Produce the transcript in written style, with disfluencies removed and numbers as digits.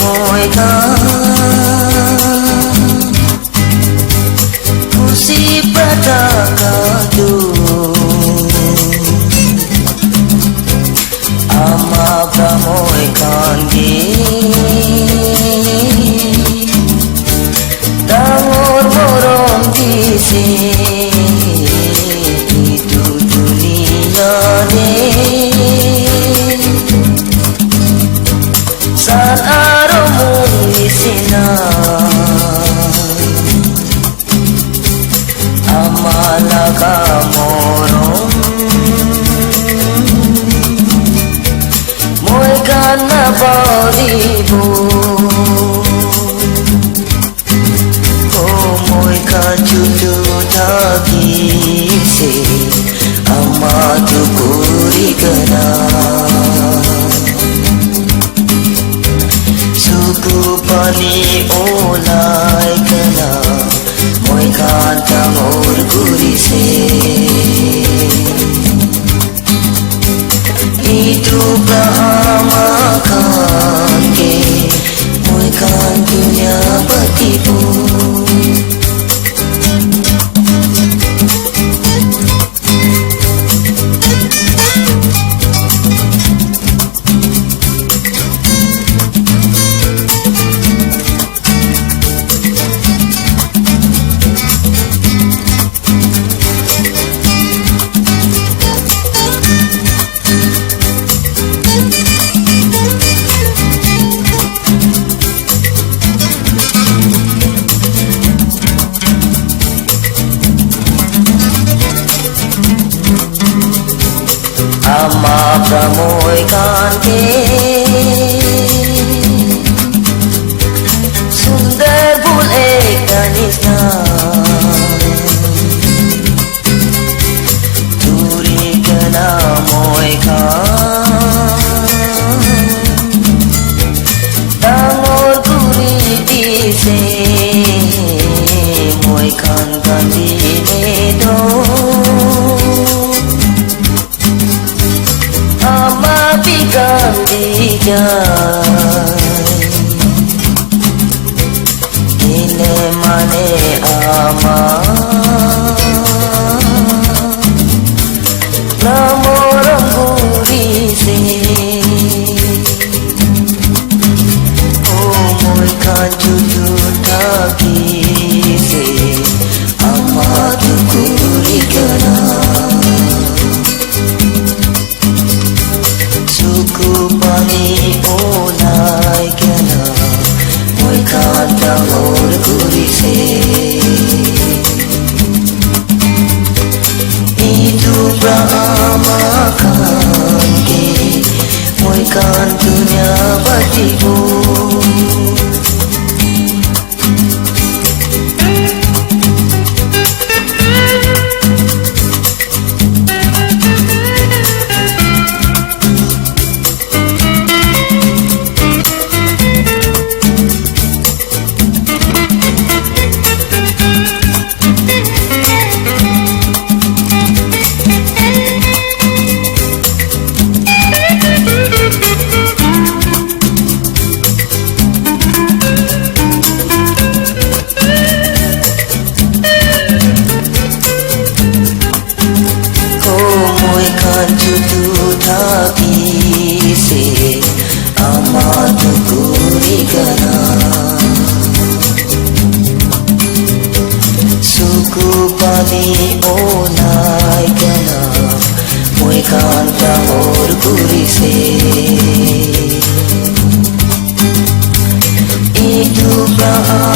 moi kan kusi prataka tu ama moi kan di tangor morong di itu dunia ni san aromu isina amalaga morong moi kan na baribu oh moi kan judu tagi se amatu kuri kana suku pani olai kana moi kan tangor kuri se itu brahma kan ke moi kan dunia batipu ama pramoi kan ke sundar bul ek danisna turi kana moi kan tangor kuri dise moi kan kandi nedo bigan ine mane ama namorang guri se oh moi kan juju tagi se amatu kuri kana suku pani olai kana moi kan tangor kuri se itu brahma kan ke moi kan dunia batipu suku pani olai kana moi kan tangor kuri se itu brahma